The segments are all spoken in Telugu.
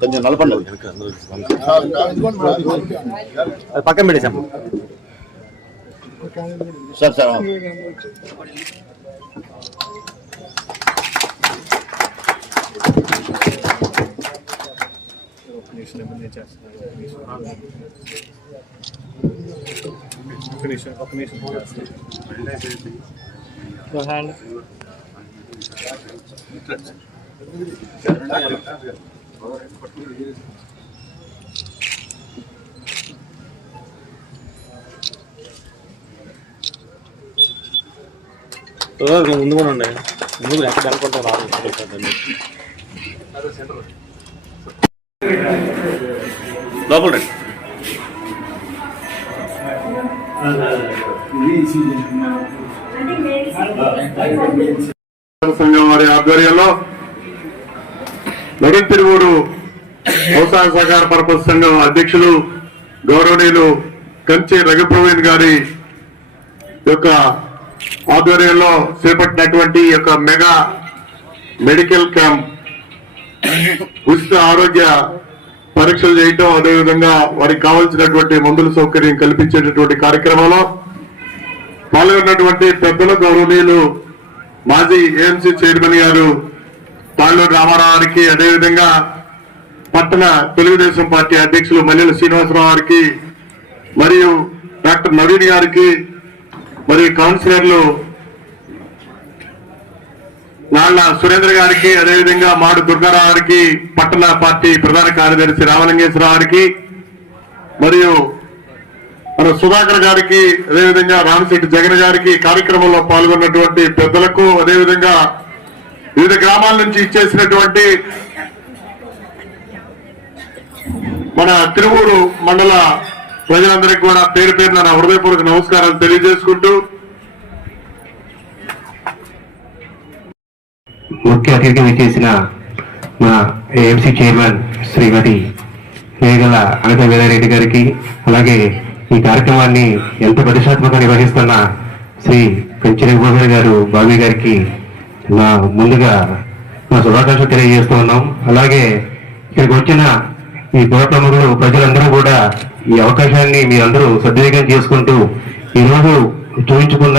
కొంచెం నలపండి పక్కన పెట్టేసాం సార్ సార్ ముందు కూడా ఉన్నాయి ముందు ఎక్కడ అనుకుంటారు లోపల రండి సంఘం వారి ఆధ్వర్యంలో నగర తిరువూరు వ్యవసాయ సహకార పరపతి సంఘం అధ్యక్షులు గౌరవనీయులు కంచి రఘుప్రవీణ్ గారి యొక్క ఆధ్వర్యంలో చేపట్టినటువంటి యొక్క మెగా మెడికల్ క్యాంప్ ఉచిత ఆరోగ్య పరీక్షలు చేయటం, అదేవిధంగా వారికి కావాల్సినటువంటి మందుల సౌకర్యం కల్పించేటటువంటి కార్యక్రమంలో పాల్గొన్నటువంటి పెద్దల గౌరవనీయులు మాజీ ఏఎంసీ చైర్మన్ గారు తాళ్ళూరు రామారావు గారికి, అదేవిధంగా పట్టణ తెలుగుదేశం పార్టీ అధ్యక్షులు మల్లెల శ్రీనివాసరావు గారికి, మరియు డాక్టర్ నవీన్ గారికి, మరియు కౌన్సిలర్లు నాళ్ల సురేంద్ర గారికి, అదేవిధంగా మాడు దుర్గారావు గారికి, పట్టణ పార్టీ ప్రధాన కార్యదర్శి రామలింగేశ్వరరావు గారికి, మరియు మన సుధాకర్ గారికి, అదేవిధంగా రామశెట్టి జగన్ గారికి, కార్యక్రమంలో పాల్గొన్నటువంటి పెద్దలకు, అదేవిధంగా వివిధ గ్రామాల నుంచి ఇచ్చేసినటువంటి మన తిరువూరు మండల ప్రజలందరికీ కూడా పేరు పేరున నా హృదయపూర్వక నమస్కారాలు తెలియజేసుకుంటూ, ముఖ్య అతిథిగా చేసిన మా ఏఎంసీ చైర్మన్ శ్రీమతి వేగల అనిత వేదారెడ్డి గారికి, అలాగే ఈ కార్యక్రమాన్ని ఎంత ప్రతిష్టాత్మకంగా నిర్వహిస్తున్న శ్రీ కంచి రఘుప్రవీణ్ గారు బాబీ గారికి ముందుగా మా శుభాకాంక్షలు తెలియజేస్తూ ఉన్నాం. అలాగే ఇక్కడికి వచ్చిన ఈ పుర ప్రముఖులు ప్రజలందరూ కూడా ఈ అవకాశాన్ని మీరందరూ సద్వినియోగం చేసుకుంటూ ఈరోజు చూపించుకున్న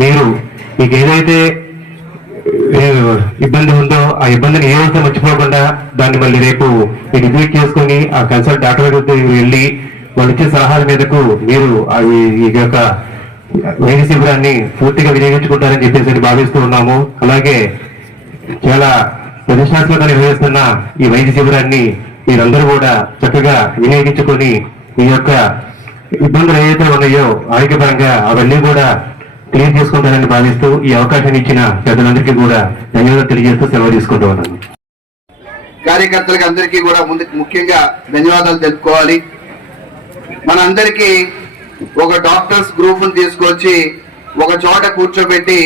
మీకు ఏదైతే ఇబ్బంది ఉందో ఆ ఇబ్బందిని ఏ రోజు మర్చిపోకుండా దాన్ని మళ్ళీ రేపు మీరు రిపీట్ చేసుకుని ఆ కన్సల్ట్ డాక్టర్ దగ్గరికి వెళ్ళి వాళ్ళు ఇచ్చే సలహాల మీదకు మీరు ఈ యొక్క వైద్య శిబిరాన్ని పూర్తిగా వినియోగించుకుంటారని చెప్పేసి భావిస్తూ ఉన్నాము. అలాగే చాలా ప్రతిష్టాత్మకంగా నిర్వహిస్తున్న ఈ వైద్య శిబిరాన్ని మీరందరూ కూడా చక్కగా వినియోగించుకొని మీ యొక్క ఇబ్బందులు ఏవైతే ఉన్నాయో ఆరోగ్యపరంగా అవన్నీ కూడా క్లియర్ చేసుకుంటారని భావిస్తూ ఈ అవకాశాన్ని ఇచ్చిన పెద్దలందరికీ కూడా ధన్యవాదాలు తెలియజేస్తూ సెలవు తీసుకుంటూ ఉన్నాను. కార్యకర్తలకు అందరికీ కూడా ముఖ్యంగా ధన్యవాదాలు తెలుపుకోవాలి. మనందరికీ ఒక డాక్టర్స్ గ్రూప్ తీసుకొచ్చి ఒక చోట కూర్చోబెట్టి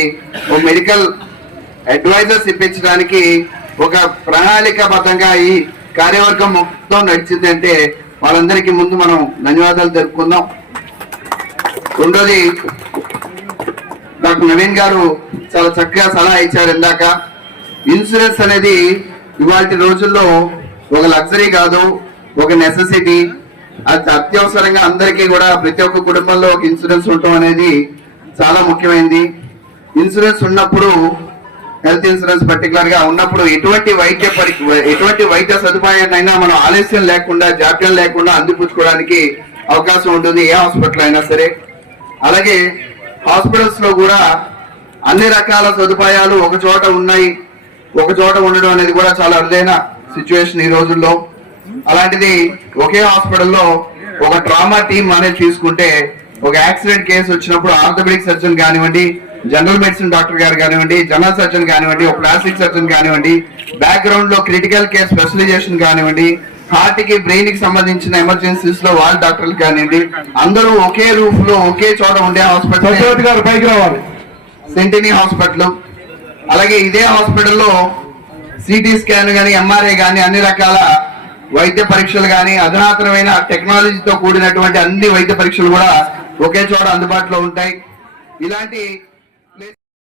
ఒక మెడికల్ అడ్వైజర్స్ ఇప్పించడానికి ఒక ప్రణాళికాబద్ధంగా ఈ కార్యవర్గం మొత్తం నడిచిందంటే వాళ్ళందరికీ ముందు మనం ధన్యవాదాలు తెలుపుకుందాం. రెండోది, డాక్టర్ నవీన్ గారు చాలా చక్కగా సలహా ఇచ్చారు ఇందాక. ఇన్సూరెన్స్ అనేది ఇవాళ రోజుల్లో ఒక లగ్జరీ కాదు, ఒక నెసెసిటీ. అది అత్యవసరంగా అందరికీ కూడా ప్రతి ఒక్క కుటుంబంలో ఒక ఇన్సూరెన్స్ ఉండటం అనేది చాలా ముఖ్యమైనది. ఇన్సూరెన్స్ ఉన్నప్పుడు, హెల్త్ ఇన్సూరెన్స్ పర్టికులర్ గా ఉన్నప్పుడు ఎటువంటి వైద్య సదుపాయాన్నైనా మనం ఆలస్యం లేకుండా, జాప్యం లేకుండా అందిపుచ్చుకోవడానికి అవకాశం ఉంటుంది, ఏ హాస్పిటల్ అయినా సరే. అలాగే హాస్పిటల్స్ లో కూడా అన్ని రకాల సదుపాయాలు ఒక చోట ఉన్నాయి. ఒక చోట ఉండడం అనేది కూడా చాలా అరుదైన సిచ్యువేషన్ ఈ రోజుల్లో. అలాంటిది ఒకే హాస్పిటల్లో ఒక ట్రామా టీమ్ అనేది తీసుకుంటే, ఒక యాక్సిడెంట్ కేసు వచ్చినప్పుడు ఆర్థోపెడిక్ సర్జన్ కానివ్వండి, జనరల్ మెడిసిన్ డాక్టర్ గారు కానివ్వండి, జనరల్ సర్జన్ కానివ్వండి, ఒక ప్లాస్టిక్ సర్జన్ కానివ్వండి, బ్యాక్గ్రౌండ్ లో క్రిటికల్ కేర్ స్పెషలైజేషన్ కానివ్వండి, హార్ట్ కి బ్రెయిన్ కి సంబంధించిన ఎమర్జెన్సీస్ లో వాళ్ళ డాక్టర్లు కానివ్వండి, అందరూ ఒకే రూఫ్ లో ఒకే చోట ఉండే హాస్పిటల్ సెంటినీ హాస్పిటల్. అలాగే ఇదే హాస్పిటల్లో సిటీ స్కాన్ గానీ, ఎంఆర్ఐ గానీ, అన్ని రకాల వైద్య పరీక్షలు గానీ, అధునాతనమైన టెక్నాలజీతో కూడినటువంటి అన్ని వైద్య పరీక్షలు కూడా ఒకే చోట అందుబాటులో ఉంటాయి. ఇలాంటి